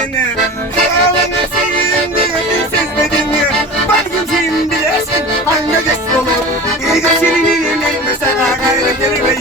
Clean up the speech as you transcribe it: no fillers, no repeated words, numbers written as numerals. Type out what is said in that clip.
seni. Kralını seveyim diye sezmedin ya. Var gücüm bilesin hangi geç olur. İyi senin elinde sana gayrı kelime